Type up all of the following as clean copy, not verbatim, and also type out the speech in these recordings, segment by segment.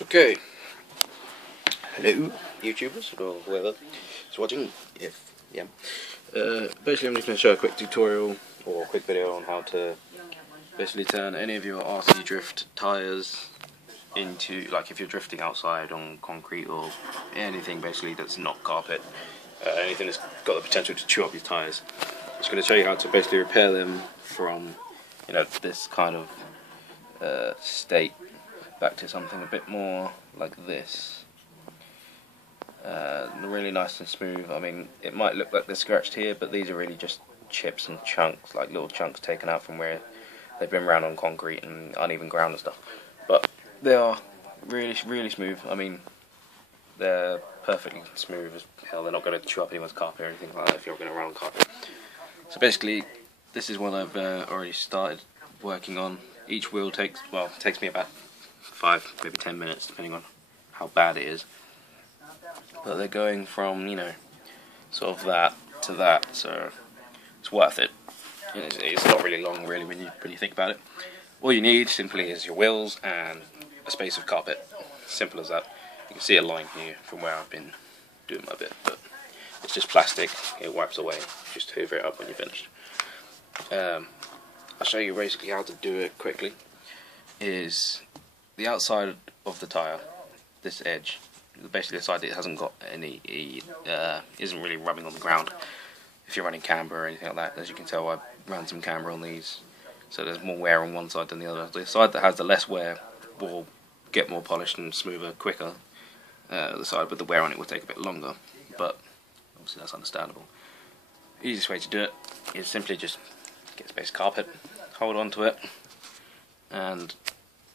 Okay, hello YouTubers or whoever is watching. Basically I'm just going to show a quick tutorial or a quick video on how to basically turn any of your RC drift tyres into, like if you're drifting outside on concrete or anything basically that's not carpet, anything that's got the potential to chew up your tyres. I'm just going to show you how to basically repair them from, this kind of state back to something a bit more like this. Really nice and smooth. I mean, it might look like they're scratched here, but these are really just chips and chunks, like little chunks taken out from where they've been round on concrete and uneven ground and stuff. But they are really, really smooth. I mean, they're perfectly smooth as hell. They're not going to chew up anyone's carpet or anything like that if you're going to round carpet. So basically, this is what I've already started working on. Each wheel takes me about 5, maybe 10 minutes, depending on how bad it is. But they're going from, sort of that to that, so it's worth it. It's not really long, really, when you think about it. All you need simply is your wheels and a space of carpet. Simple as that. You can see a line here from where I've been doing my bit, but it's just plastic. It wipes away. Just hoover it up when you're finished. I'll show you basically how to do it quickly. Is the outside of the tyre, this edge, basically the side that hasn't got any, isn't really rubbing on the ground. If you're running camber or anything like that, as you can tell, I ran some camber on these, so there's more wear on one side than the other. The side that has the less wear will get more polished and smoother quicker. The side with the wear on it will take a bit longer, but obviously that's understandable. The easiest way to do it is simply just get a space of carpet, hold on to it, and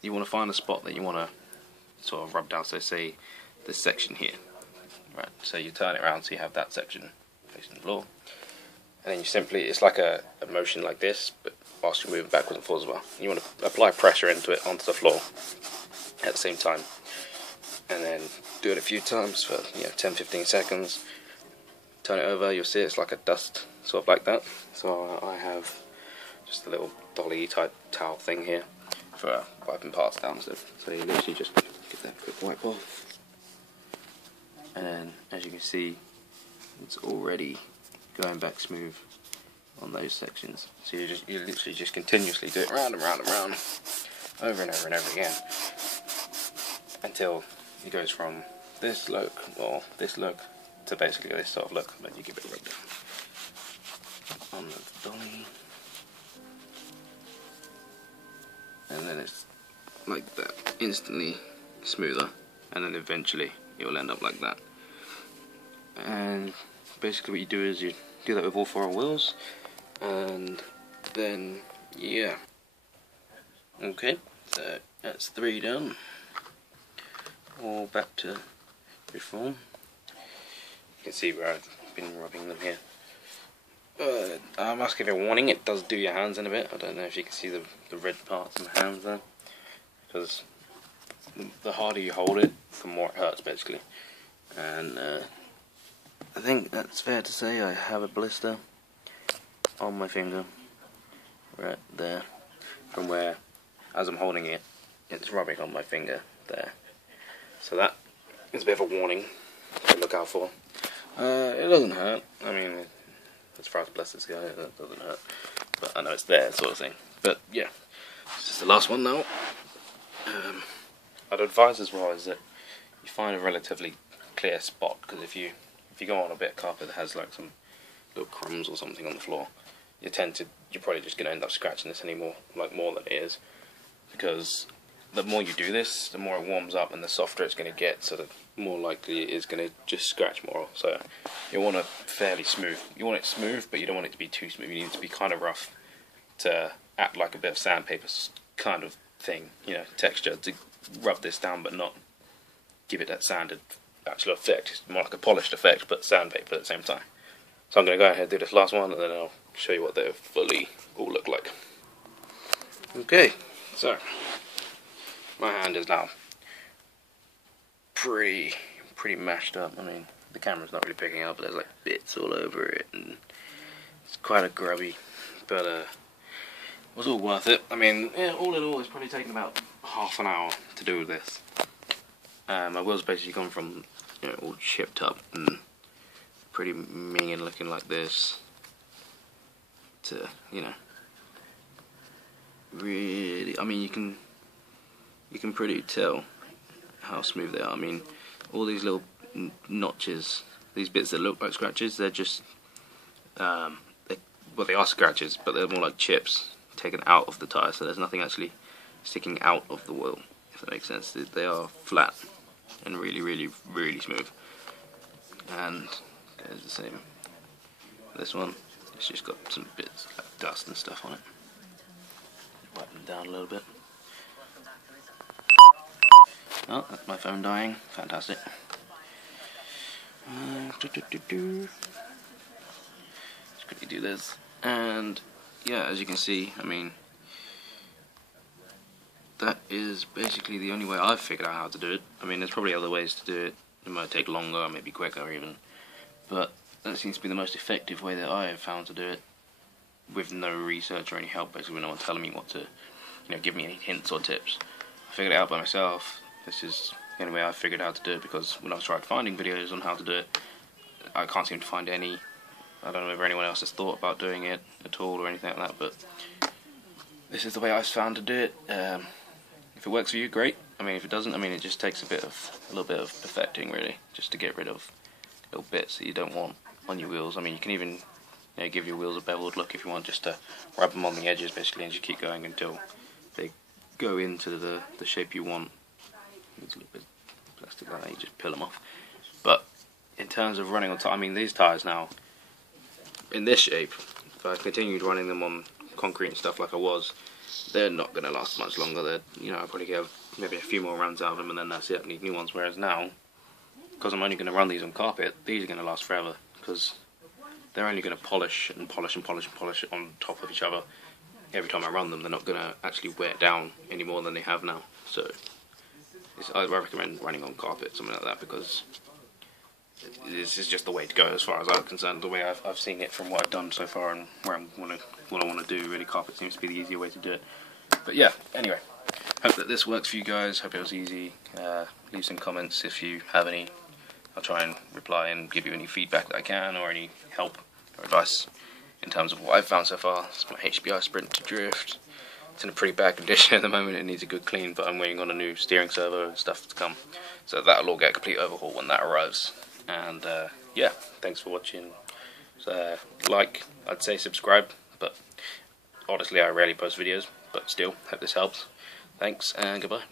you want to find a spot that you want to sort of rub down. So say this section here, right? So you turn it around so you have that section facing the floor, and then you simply, it's like a motion like this, but whilst you're moving backwards and forwards as well. You want to apply pressure into it onto the floor at the same time, and then do it a few times for 10-15 seconds. Turn it over, you'll see it's like a dust, sort of like that. So I have just a little dolly type towel thing here for wiping parts down. So you literally just get that quick wipe off, and then as you can see, it's already going back smooth on those sections. So you literally just continuously do it round and round and round, over and over and over again, until it goes from this look or this look to basically this sort of look. Then you give it a rub down on the dolly, and then it's like that, instantly smoother, and then eventually it will end up like that. And basically what you do is you do that with all 4 wheels, and then okay, so that's 3 done, all back to good form. You can see where I've been rubbing them here. I must give you a warning, it does do your hands in a bit. I don't know if you can see the red parts in the hands there, because the harder you hold it, the more it hurts basically. And I think that's fair to say I have a blister on my finger right there, from where, as I'm holding it, it's rubbing on my finger there. So that is a bit of a warning to look out for. It doesn't hurt. I mean, as far as blisters go, it doesn't hurt. But I know it's there, sort of thing. But yeah, this is the last one now. I'd advise as well is that you find a relatively clear spot, because if you go on a bit of carpet that has like some little crumbs or something on the floor, you're probably just going to end up scratching this more than it is, because the more you do this, the more it warms up and the softer it's going to get, so the more likely it is going to just scratch more. So you want it fairly smooth. You want it smooth, but you don't want it to be too smooth. You need it to be kind of rough to act like a bit of sandpaper kind of thing, texture, to rub this down but not give it that sanded actual effect. It's more like a polished effect, but sandpaper at the same time. So I'm going to go ahead and do this last one, and then I'll show you what they fully all look like. Okay, so my hand is now pretty mashed up. I mean, the camera's not really picking up, but there's like bits all over it, and it's quite a grubby, but it was all worth it. I mean, all in all, it's probably taken about half an hour to do this. My wheels basically gone from, you know, all chipped up and pretty minging looking like this to, you know, really, I mean, you can pretty tell how smooth they are. I mean, all these little notches, these bits that look like scratches, they're just well, they are scratches, but they're more like chips taken out of the tyre, so there's nothing actually sticking out of the wheel, if that makes sense. They are flat and really, really, really smooth. And there's the same. This one, it's just got some bits like dust and stuff on it. Wipe them down a little bit. Oh, that's my phone dying. Fantastic. Just quickly do this. And yeah, as you can see, I mean, that is basically the only way I've figured out how to do it. I mean, there's probably other ways to do it. It might take longer, or maybe quicker even. But that seems to be the most effective way that I have found to do it, with no research or any help, basically no one telling me what to, you know, give me any hints or tips. I figured it out by myself. This is the only way I figured out to do it, because when I tried finding videos on how to do it, I can't seem to find any. I don't know if anyone else has thought about doing it at all or anything like that, but this is the way I've found to do it. If it works for you, great. I mean, if it doesn't, I mean, it just takes a little bit of perfecting, really, just to get rid of little bits that you don't want on your wheels. I mean, you can even, you know, give your wheels a beveled look if you want, just to rub them on the edges, basically, and just keep going until they go into the shape you want. There's a little bit of plastic like that, you just peel them off. But in terms of running on I mean, these tyres now, in this shape, if I continued running them on concrete and stuff like I was, they're not going to last much longer. They're, you know, I'll probably get maybe a few more runs out of them and then that's it, I need new ones. Whereas now, because I'm only going to run these on carpet, these are going to last forever, because they're only going to polish and polish and polish and polish on top of each other every time I run them. They're not going to actually wear down any more than they have now. So I recommend running on carpet, something like that, because this is just the way to go as far as I'm concerned. The way I've seen it from what I've done so far and what I want to do, really, carpet seems to be the easier way to do it. But yeah, anyway, hope that this works for you guys. Hope it was easy. Leave some comments if you have any. I'll try and reply and give you any feedback that I can, or any help or advice in terms of what I've found so far. It's my HPI Sprint to Drift. It's in a pretty bad condition at the moment. It needs a good clean, but I'm waiting on a new steering servo and stuff to come. So that'll all get a complete overhaul when that arrives. And yeah, thanks for watching. Like, I'd say subscribe, but honestly I rarely post videos, but still, hope this helps. Thanks and goodbye.